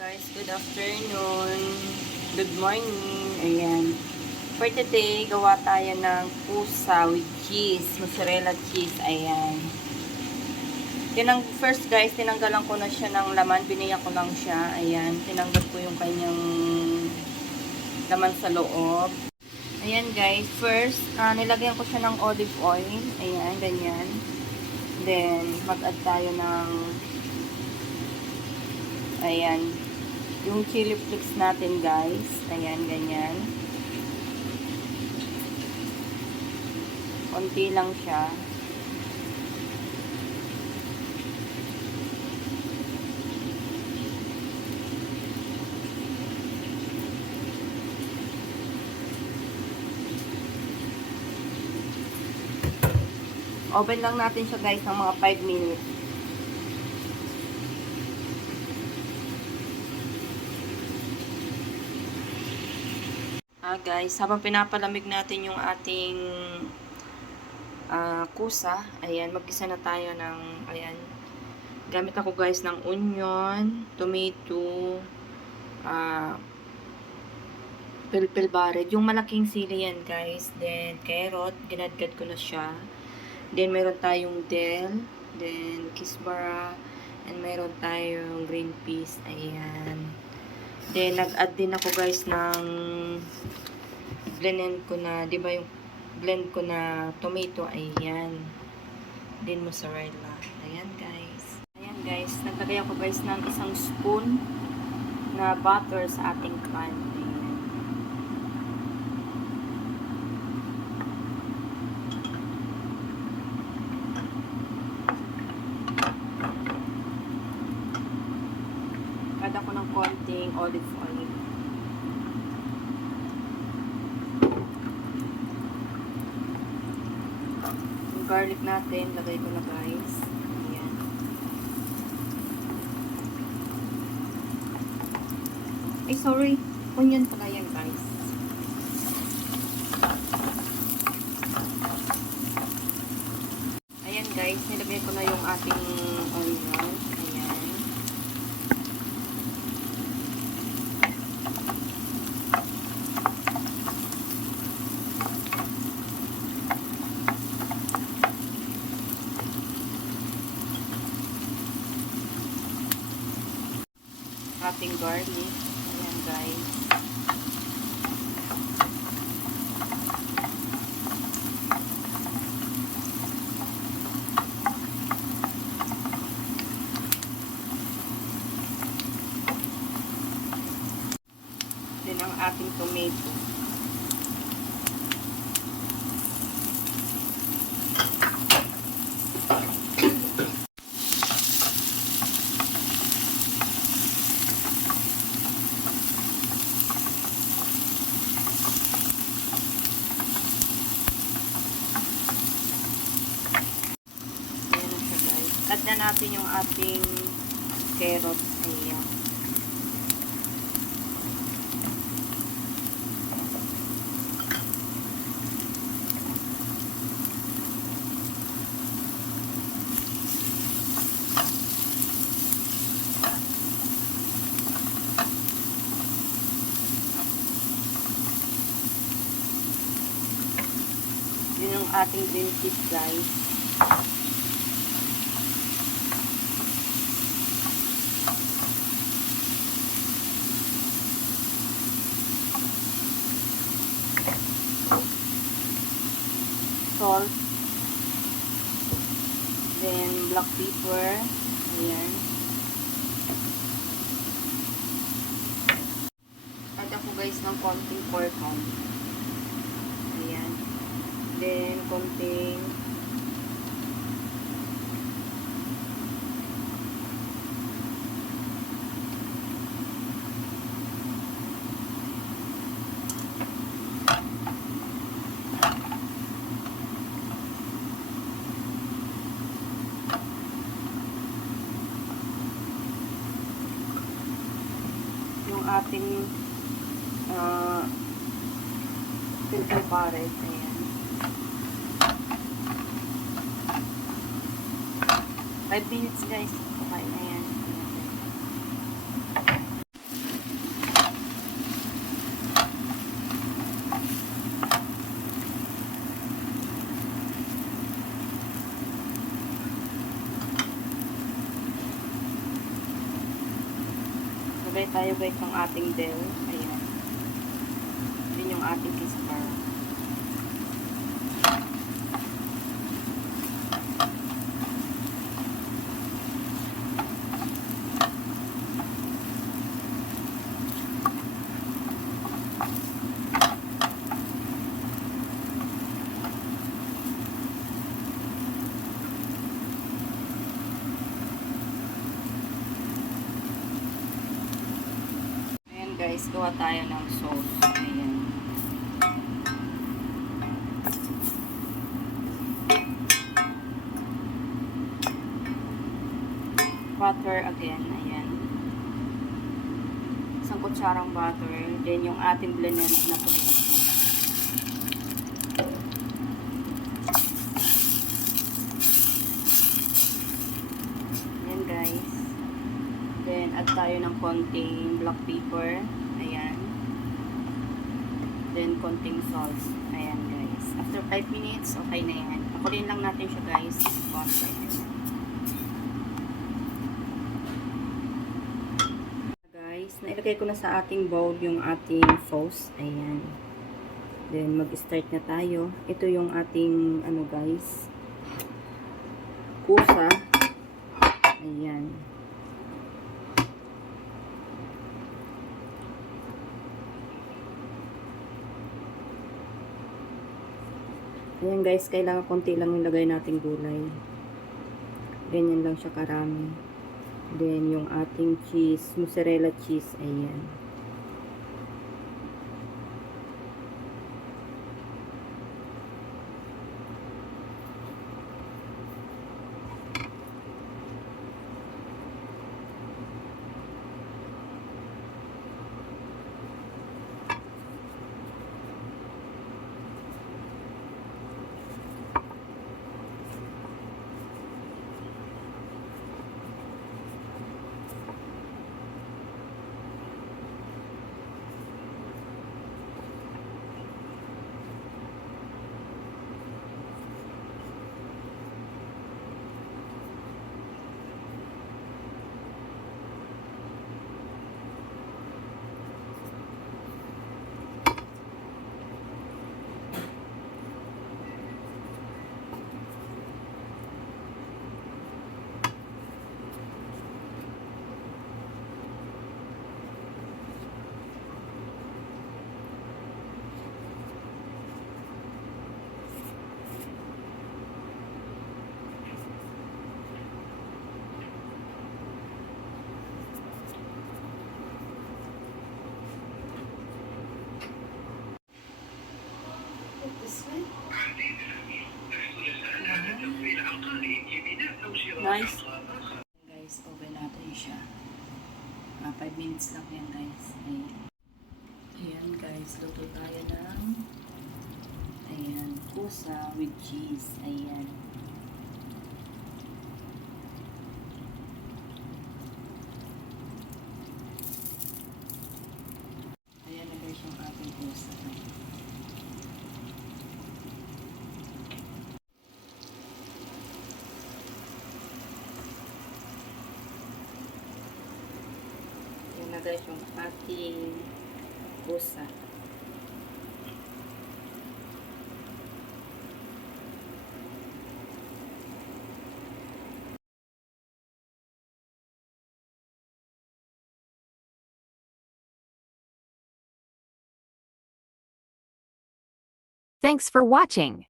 Guys, good afternoon. Good morning. Ayan. For today, gawa tayo ng pusa with cheese. Mozzarella cheese. Ayan. First guys, tinanggalan ko na siya ng laman. Biniyak ko lang siya. Ayan. Tinanggal ko yung kanyang laman sa loob. Ayan guys. First, nilagyan ko siya ng olive oil. Ayan, ganyan. Then, mag-add tayo ng ayan. Yung chili flakes natin guys. Ayan, ganyan. Konti lang siya. Open lang natin siya guys ng mga 5 minutes. Guys, habang pinapalamig natin yung ating kusa, ayan, mag-isa na tayo ng, ayan, gamit ako guys ng onion, tomato, pilpil bared, yung malaking sili yan guys, then carrot, ginadgad ko na siya, then meron tayong dill, then kisbara, and meron tayong green peas, ayan. Then, nag-add din ako guys ng blend ko na, di ba yung blend ko na tomato, ayan. Then, mozzarella. Ayan guys. Ayan guys, naglagay ako guys ng isang spoon na butter sa ating pan. Ayan. Add ako ng konting olive oil. Yung garlic natin, lagay ko na guys. Ayan. Ay, sorry. Onion pala yan guys. Ayan guys, nilagay ko na yung ating onion. Ayan. Ating garlic. Ayan guys. Then ang ating tomato. Add na natin yung ating carrots. Ayan. Yun yung ating green peas guys. Salt, then black pepper, ayan. Add ako guys ng konting pork home. Ayan. Then konting ating pilpil bared. Ayan. 5 minutes guys. Okay na yan. Maglagay tayo guys ng ating bell. Ayan. Yun yung ating kisbar. Guys, gawa tayo ng sauce. Ayan. Butter again. Ayan. Isang kutsarang butter. Then yung ating blended na tomato. Ayan guys. Then, add tayo ng konting black pepper. Ayan. Then, konting salt. Ayan, guys. After 5 minutes, okay na yan. Pakulin lang natin siya, guys. Guys, nailagay ko na sa ating bowl yung ating sauce. Ayan. Then, mag-start na tayo. Ito yung ating, guys, kusa. Ayan. Ayan guys, kailangan konti lang ilagay nating gulay. Ganyan lang siya karami. Then, yung ating cheese, mozzarella cheese, ayan. Nice. Guys, open natin siya. 5 minutes lang yan guys. Ayan guys, luto tayo ng kusa with cheese. Ayan. Ayan na guys yung ating kusa. Ayan na guys yung ating kusa. Thanks for watching.